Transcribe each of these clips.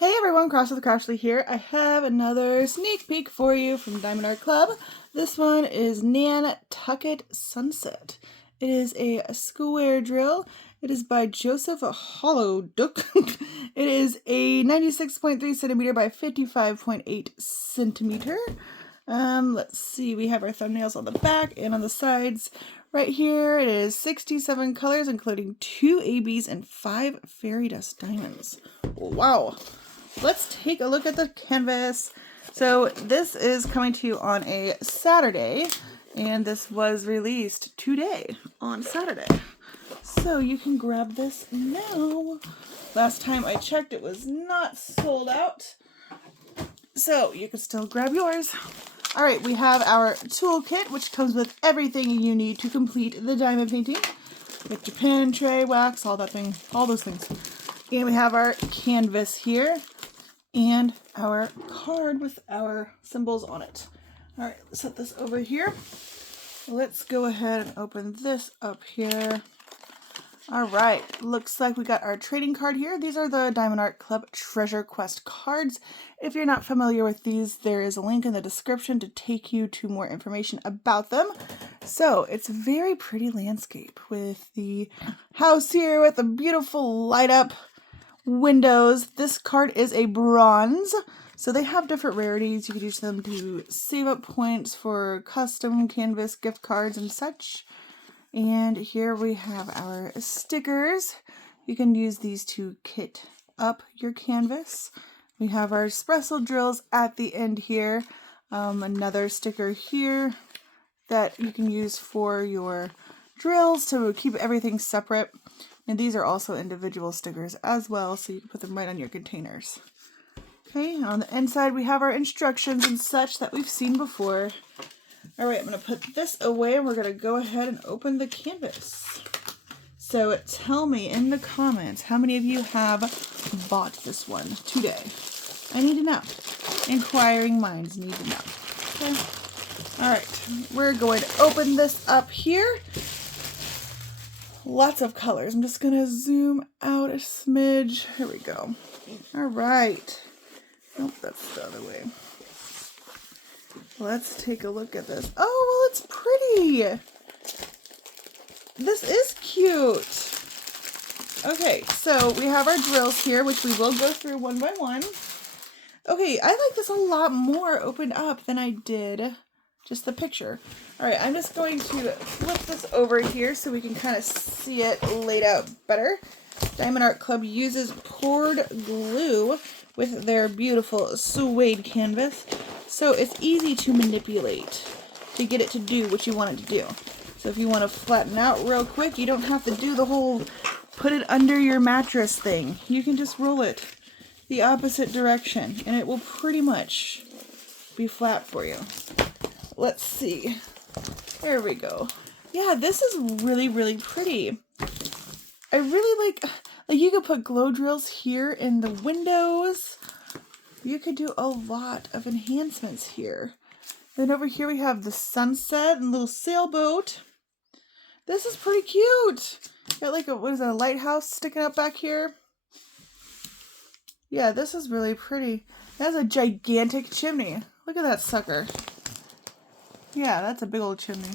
Hey everyone, Cross with Crashly here. I have another sneak peek for you from Diamond Art Club. This one is Nantucket Sunset. It is a square drill. It is by Joseph Holodook. It is a 96.3 centimeter by 55.8 centimeter. Let's see, we have our thumbnails on the back and on the sides. Right here, it is 67 colors, including 2 ABs and 5 fairy dust diamonds. Wow. Let's take a look at the canvas. So this is coming to you on a Saturday, and this was released today on Saturday. So you can grab this now. Last time I checked, it was not sold out. So you can still grab yours. All right, we have our toolkit, which comes with everything you need to complete the diamond painting. With your pen, tray, wax, all that thing, all those things. And we have our canvas here and our card with our symbols on it. All right, let's set this over here. Let's go ahead and open this up here. All right, looks like we got our trading card here. These are the Diamond Art Club Treasure Quest cards. If you're not familiar with these, there is a link in the description to take you to more information about them. So it's a very pretty landscape with the house here with a beautiful light up windows. This card is a bronze, so they have different rarities. You could use them to save up points for custom canvas gift cards and such. And here we have our stickers. You can use these to kit up your canvas. We have our espresso drills at the end here. Another sticker here that you can use for your drills to keep everything separate. And these are also individual stickers as well, so you can put them right on your containers. Okay, on the inside we have our instructions and such that we've seen before. All right, I'm going to put this away and we're going to go ahead and open the canvas. So tell me in the comments how many of you have bought this one today. I need to know. Inquiring minds need to know. Okay. All right, we're going to open this up here. Lots of colors. I'm just going to zoom out a smidge. Here we go. All right. Oh, that's the other way. Let's take a look at this. Oh, well, it's pretty. This is cute. Okay, so we have our drills here, which we will go through one by one. Okay, I like this a lot more opened up than I did just the picture. All right, I'm just going to flip this over here so we can kind of see it laid out better. Diamond Art Club uses poured glue with their beautiful suede canvas, so it's easy to manipulate to get it to do what you want it to do. So if you want to flatten out real quick, you don't have to do the whole put it under your mattress thing. You can just roll it the opposite direction and it will pretty much be flat for you. Let's see. There we go. Yeah, this is really, really pretty. I really like you could put glow drills here in the windows. You could do a lot of enhancements here. Then over here we have the sunset and little sailboat. This is pretty cute. Got like what is that, a lighthouse sticking up back here? Yeah, this is really pretty. That's a gigantic chimney. Look at that sucker. Yeah, that's a big old chimney.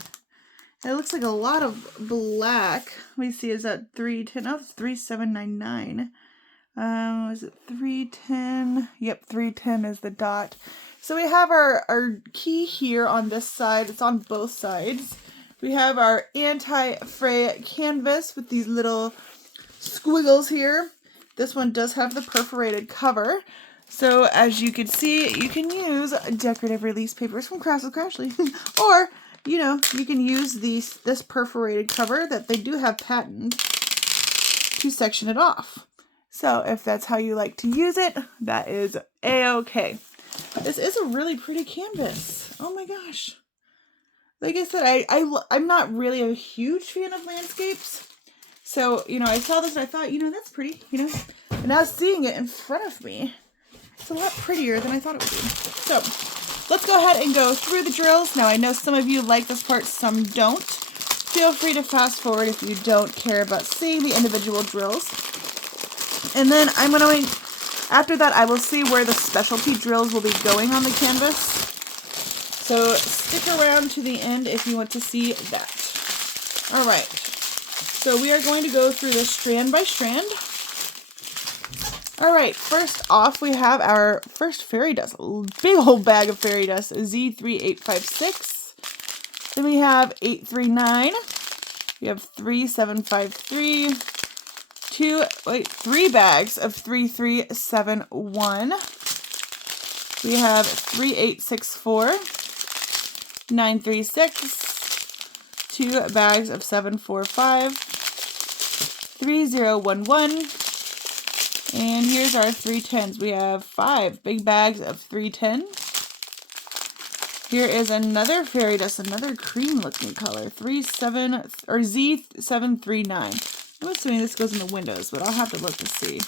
And it looks like a lot of black. Let me see, is that 310? Oh, it's 3799. Is it 310? Yep, 310 is the dot. So we have our key here on this side. It's on both sides. We have our anti-fray canvas with these little squiggles here. This one does have the perforated cover. So as you can see, you can use decorative release papers from Crafts with Crashly. Or, you know, you can use this perforated cover that they do have patented to section it off. So if that's how you like to use it, that is a-okay. This is a really pretty canvas. Oh my gosh. Like I said, I'm not really a huge fan of landscapes. So, you know, I saw this and I thought, you know, that's pretty, you know. And now seeing it in front of me, it's a lot prettier than I thought it would be. So, let's go ahead and go through the drills. Now, I know some of you like this part, some don't. Feel free to fast forward if you don't care about seeing the individual drills. And then I'm going to After that, I will see where the specialty drills will be going on the canvas. So stick around to the end if you want to see that. All right. So we are going to go through this strand by strand. All right, first off, we have our first fairy dust, a big old bag of fairy dust, Z3856. Then we have 839. We have 3753. 3 bags of 3371. We have 3864. 936. 2 bags of 745. 3011. And here's our 310s. We have 5 big bags of 310. Here is another fairy dust, another cream looking color, Z739. I'm assuming this goes in the windows, but I'll have to look to see.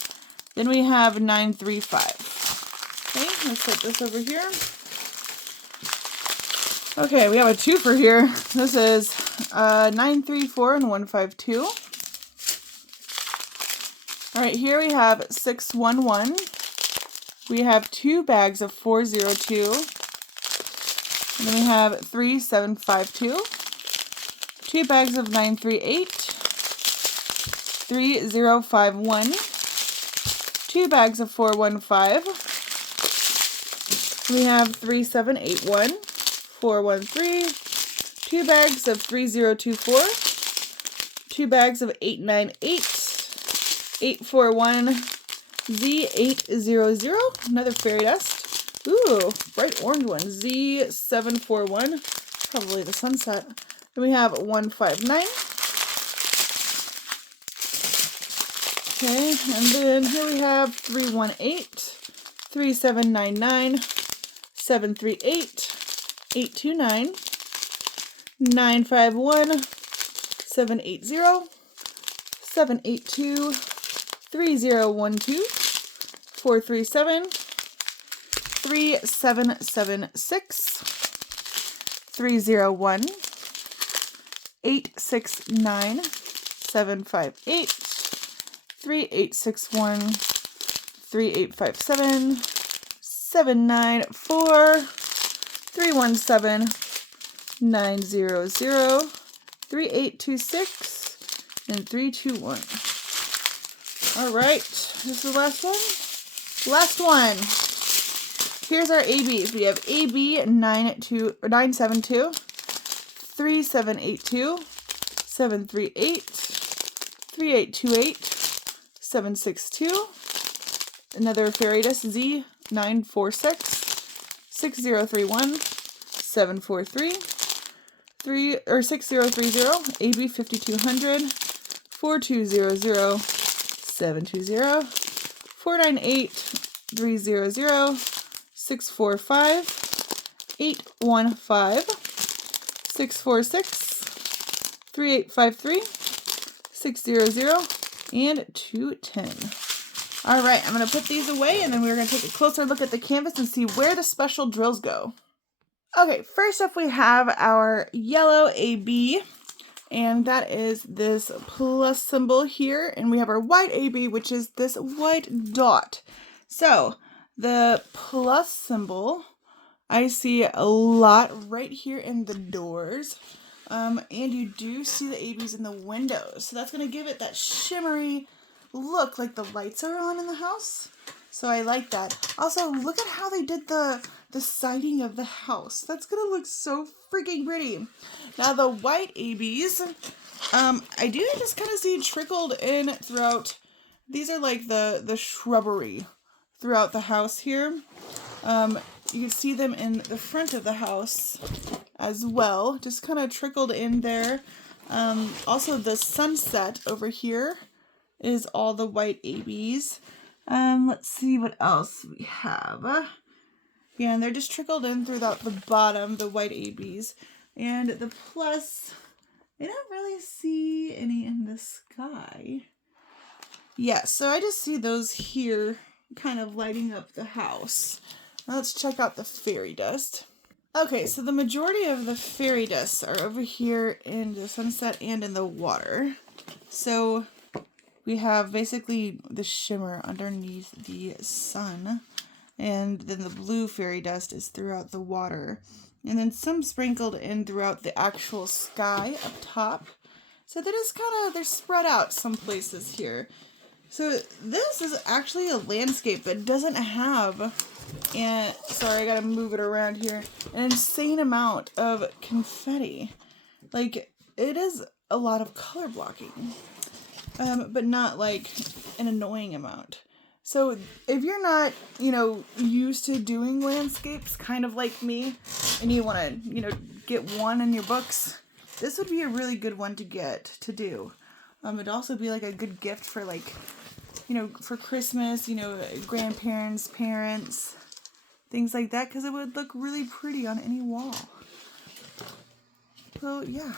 Then we have 935. Okay, let's put this over here. Okay, we have a twofer here. This is 934 and 152. All right, here we have 611. We have 2 bags of 402. And then we have 3752. 2 bags of 938. 3051. 2 bags of 415. We have 3781. 413. 2 bags of 3024. 2 bags of 898. 841, Z800, another fairy dust. Ooh, bright orange one, Z741, probably the sunset. Then we have 159. Okay, and then here we have 318, 3799, 738, 829, 951, 780, 782, 3012, 437, 3776, 301, 869, 758, 3861, 3857, 794, 317, 900, 3826, and 321. All right, this is the last one. Last one. Here's our ABs. We have AB 972, 3782, 738, 3828, 762. Another fairy dust Z 946, 6031, 743, 6030, AB 5200, 4200. 720, 498, 300, 645, 815, 646, 3853, 600, and 210. All right, I'm going to put these away, and then we're going to take a closer look at the canvas and see where the special drills go. Okay, first up we have our yellow AB. And that is this plus symbol here. And we have our white AB, which is this white dot. So the plus symbol, I see a lot right here in the doors. And you do see the ABs in the windows. So that's going to give it that shimmery look like the lights are on in the house. So I like that. Also, look at how they did the siding of the house. That's going to look so freaking pretty. Now the white ABs, I do just kind of see trickled in throughout. These are like the shrubbery throughout the house here. You can see them in the front of the house as well, just kind of trickled in there. Also the sunset over here is all the white ABs. Let's see what else we have. Yeah, and they're just trickled in throughout the bottom, the white ABs. And the plus, I don't really see any in the sky. Yeah, so I just see those here kind of lighting up the house. Now let's check out the fairy dust. Okay, so the majority of the fairy dusts are over here in the sunset and in the water. So we have basically the shimmer underneath the sun, and then the blue fairy dust is throughout the water, and then some sprinkled in throughout the actual sky up top. So they're just kind of, they're spread out some places here. So this is actually a landscape that doesn't have, and sorry, I gotta move it around here, an insane amount of confetti. Like, it is a lot of color blocking, but not like an annoying amount. So if you're not, used to doing landscapes, kind of like me, and you want to, get one in your books, this would be a really good one to get to do. It'd also be like a good gift for like, for Christmas, grandparents, parents, things like that, because it would look really pretty on any wall. So yeah,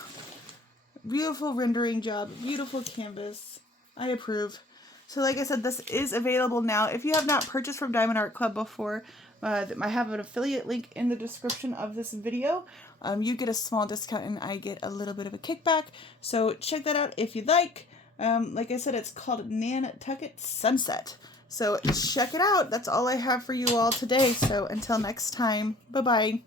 beautiful rendering job, beautiful canvas. I approve. So like I said, this is available now. If you have not purchased from Diamond Art Club before, I have an affiliate link in the description of this video. You get a small discount and I get a little bit of a kickback. So check that out if you'd like. Like I said, it's called Nantucket Sunset. So check it out. That's all I have for you all today. So until next time, bye-bye.